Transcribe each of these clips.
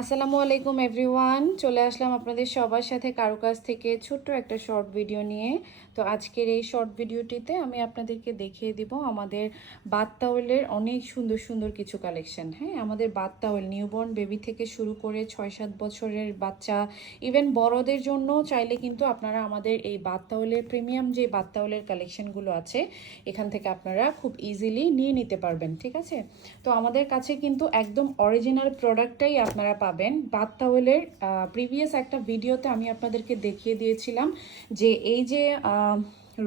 আসসালামু আলাইকুম এভরিওয়ান, চলে আসলাম আপনাদের সবার সাথে কারুকাজ থেকে ছোট্ট একটা শর্ট ভিডিও নিয়ে। তো আজকের এই শর্ট ভিডিওটিতে আমি আপনাদেরকে দেখিয়ে দিব আমাদের বাথ টাওয়েলের অনেক সুন্দর সুন্দর কিছু কালেকশন। হ্যাঁ, আমাদের বাথ টাওয়েল নিউবর্ন বেবি থেকে শুরু করে 6-7 বছরের বাচ্চা, ইভেন বড়দের জন্য চাইলে কিন্তু আপনারা আমাদের এই বাথ টাওয়েলের প্রিমিয়াম যে বাথ টাওয়েলের কালেকশনগুলো আছে এখান থেকে আপনারা খুব ইজিলি নিয়ে নিতে পারবেন। ঠিক আছে, তো আমাদের কাছে কিন্তু একদম অরিজিনাল প্রোডাক্টটাই আপনারা পাবেন। বাথ টাওয়েলের প্রিভিয়াস একটা ভিডিওতে আমি আপনাদেরকে দেখিয়ে দিয়েছিলাম যে এই যে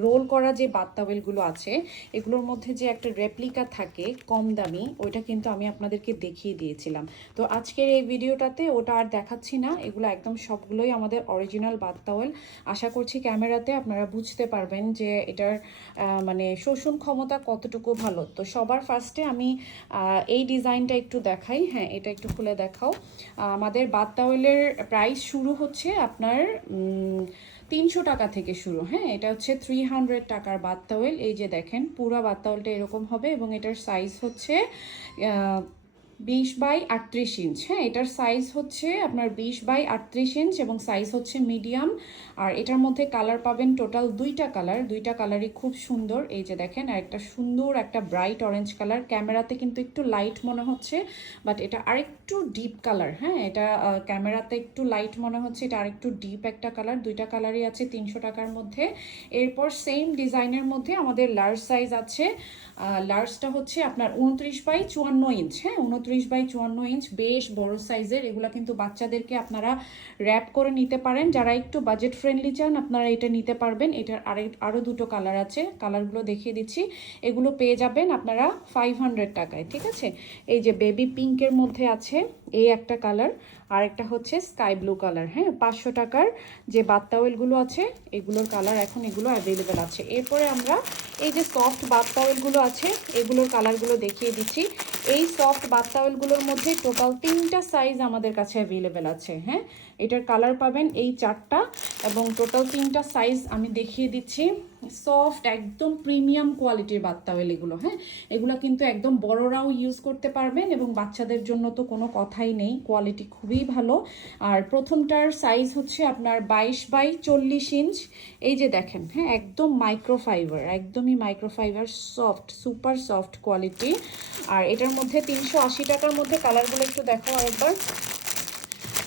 রোল করা যে বাথ টাওয়েলগুলো আছে এগুলোর মধ্যে যে একটা রেপ্লিকা থাকে কম দামি, ওইটা কিন্তু আমি আপনাদেরকে দেখিয়ে দিয়েছিলাম। তো আজকের এই ভিডিওটাতে ওটা আর দেখাচ্ছি না, এগুলো একদম সবগুলোই আমাদের অরিজিনাল বাথ টাওয়েল। আশা করছি ক্যামেরাতে আপনারা বুঝতে পারবেন যে এটার মানে শোষণ ক্ষমতা কতটুকু ভালো। তো সবার ফার্স্টে আমি এই ডিজাইনটা একটু দেখাই। হ্যাঁ, এটা একটু খুলে দেখাও। আমাদের বাথ টাওয়েলের প্রাইস শুরু হচ্ছে আপনার 300 টাকা থেকে শুরু। হ্যাঁ, এটা হচ্ছে 300 টাকার বাথ টাওয়েল। এই যে দেখেন পুরো বাথ টাওয়েলটা এরকম হবে এবং এটার সাইজ হচ্ছে 20/38 ইঞ্চ। হ্যাঁ, এটার সাইজ হচ্ছে আপনার 20/38 ইঞ্চ এবং সাইজ হচ্ছে মিডিয়াম। আর এটার মধ্যে কালার পাবেন টোটাল দুইটা কালারই খুব সুন্দর। এই যে দেখেন, আর একটা সুন্দর একটা ব্রাইট অরেঞ্জ কালার, ক্যামেরাতে কিন্তু একটু লাইট মনে হচ্ছে বাট এটা আরেকটু ডিপ কালার। হ্যাঁ, এটা ক্যামেরাতে একটু লাইট মনে হচ্ছে, এটা আরেকটু ডিপ একটা কালার। দুইটা কালারই আছে 300 টাকার মধ্যে। এরপর সেম ডিজাইনের মধ্যে আমাদের লার্জ সাইজ আছে। লার্জটা হচ্ছে আপনার 29/54 ইঞ্চ। হ্যাঁ, 29/54 ইঞ্চ, বেশ বড় সাইজের। এগুলো কিন্তু বাচ্চাদেরকে আপনারা র্যাপ করে নিতে পারেন। যারা একটু বাজেট ফ্রেন্ডলি চান আপনারা এটা নিতে পারবেন। এটার আরও দুটো কালার আছে, কালারগুলো দেখিয়ে দিচ্ছি। এগুলো পেয়ে যাবেন আপনারা 500 টাকায়। ঠিক আছে, এই যে বেবি পিঙ্কের মধ্যে আছে এই একটা কালার, আর একটা হচ্ছে স্কাই ব্লু কালার। হ্যাঁ, 500 টাকার যে বাথ টাওয়েলগুলো আছে এগুলোর কালার এখন এগুলো অ্যাভেলেবেল আছে। এরপরে আমরা এই যে সফট বাথ টাওয়েলগুলো আছে এগুলোর কালারগুলো দেখিয়ে দিচ্ছি। এই সফট বাথ টাওয়েলগুলোর মধ্যে টোটাল 3টা সাইজ আমাদের কাছে অ্যাভেলেবেল আছে। হ্যাঁ, এটার কালার পাবেন এই 4টা এবং টোটাল 3টা সাইজ আমি দেখিয়ে দিচ্ছি। সফট একদম প্রিমিয়াম কোয়ালিটির বাথ টাওয়েল এগুলো। হ্যাঁ, এগুলো কিন্তু একদম বড়রাও ইউজ করতে পারবেন এবং বাচ্চাদের জন্য তো কোনো কথাই নেই, কোয়ালিটি খুবই ভালো। আর প্রথমটার সাইজ হচ্ছে আপনার 22/40 ইঞ্চ। এই যে দেখেন, হ্যাঁ, একদম মাইক্রোফাইবার, একদমই microfibre, soft, super soft quality. আর এটার মধ্যে 380 টাকার মধ্যে কালারগুলো একটু দেখো আরেকবার।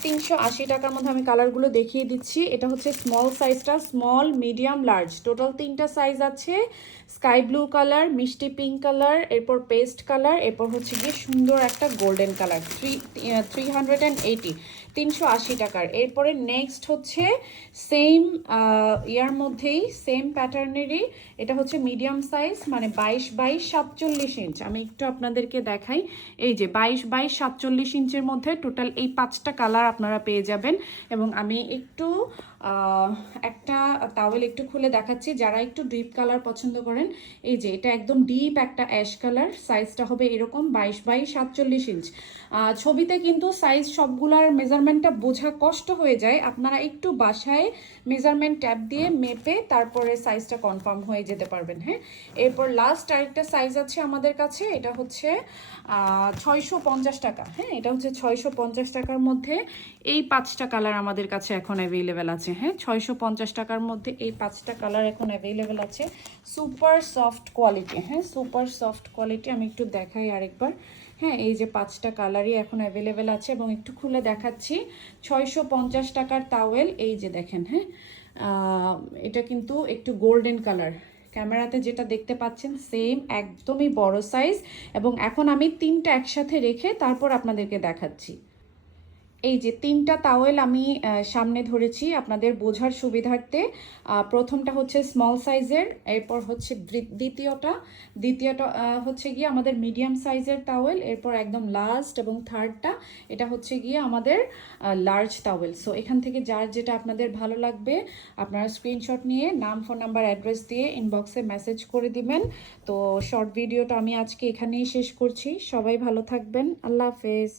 380 টাকার মধ্যে আমি কালারগুলো দেখিয়ে দিচ্ছি। এটা হচ্ছে স্মল সাইজটা, স্মল, মিডিয়াম, লার্জ, টোটাল 3টা সাইজ আছে। স্কাই ব্লু কালার, মিষ্টি পিঙ্ক কালার, এরপর পেস্ট কালার, এরপর হচ্ছে গিয়ে সুন্দর একটা গোল্ডেন কালার। 380, 380 টাকার। এরপরে নেক্সট হচ্ছে সেম ইয়ার মধ্যেই সেম প্যাটার্নেরই, এটা হচ্ছে মিডিয়াম সাইজ, মানে 22/47 ইঞ্চ। আমি একটু আপনাদেরকে দেখাই। এই যে 22/47 ইঞ্চের মধ্যে টোটাল এই 5টা কালার আপনারা পেয়ে যাবেন। এবং আমি একটু একটা টাওয়েল একটু খুলে দেখাচ্ছি যারা একটু ডিপ কালার পছন্দ করেন। এই যে এটা একদম ডিপ একটা অ্যাশ কালার, সাইজটা হবে এরকম 22/47 ইঞ্চ। ছবিতে কিন্তু সাইজ সবগুলার মেজারমেন্টটা বোঝা কষ্ট হয়ে যায়, আপনারা একটু বাসায় মেজারমেন্ট ট্যাপ দিয়ে মেপে তারপরে সাইজটা কনফার্ম হয়ে যেতে পারবেন। হ্যাঁ, এরপর লাস্ট আরেকটা সাইজ আছে আমাদের কাছে, এটা হচ্ছে 650 টাকা। হ্যাঁ, এটা হচ্ছে 650 টাকার মধ্যে এই 5টা কালার আমাদের কাছে এখন অ্যাভেলেবেল আছে। হ্যাঁ, 650 টাকার মধ্যে এই 5টা কালার এখন অ্যাভেলেবেল আছে। Super soft quality. হ্যাঁ, সুপার সফট কোয়ালিটি। আমি একটু দেখাই আরেকবার। হ্যাঁ, এই যে 5টা কালারই এখন অ্যাভেলেবেল আছে এবং একটু খুলে দেখাচ্ছি। 650 টাকার টাওয়েল, এই যে দেখেন। হ্যাঁ, এটা কিন্তু একটু গোল্ডেন কালার, ক্যামেরাতে যেটা দেখতে পাচ্ছেন সেম একদমই বড় সাইজ। এবং এখন আমি 3টা একসাথে রেখে তারপর আপনাদেরকে দেখাচ্ছি। এই যে 3টা টাওয়েল আমি সামনে ধরেছি আপনাদের বোঝার সুবিধার্থে। প্রথমটা হচ্ছে স্মল সাইজের, এরপর হচ্ছে দ্বিতীয়টা হচ্ছে গিয়ে আমাদের মিডিয়াম সাইজের টাওয়েল, এরপর একদম লাস্ট এবং থার্ডটা এটা হচ্ছে গিয়ে আমাদের লার্জ টাওয়েল। সো এখান থেকে যার যেটা আপনাদের ভালো লাগবে আপনারা স্ক্রিনশট নিয়ে নাম, ফোন নাম্বার, অ্যাড্রেস দিয়ে ইনবক্সে মেসেজ করে দিবেন। তো শর্ট ভিডিওটা আমি আজকে এখানেই শেষ করছি। সবাই ভালো থাকবেন, আল্লাহ হাফেজ।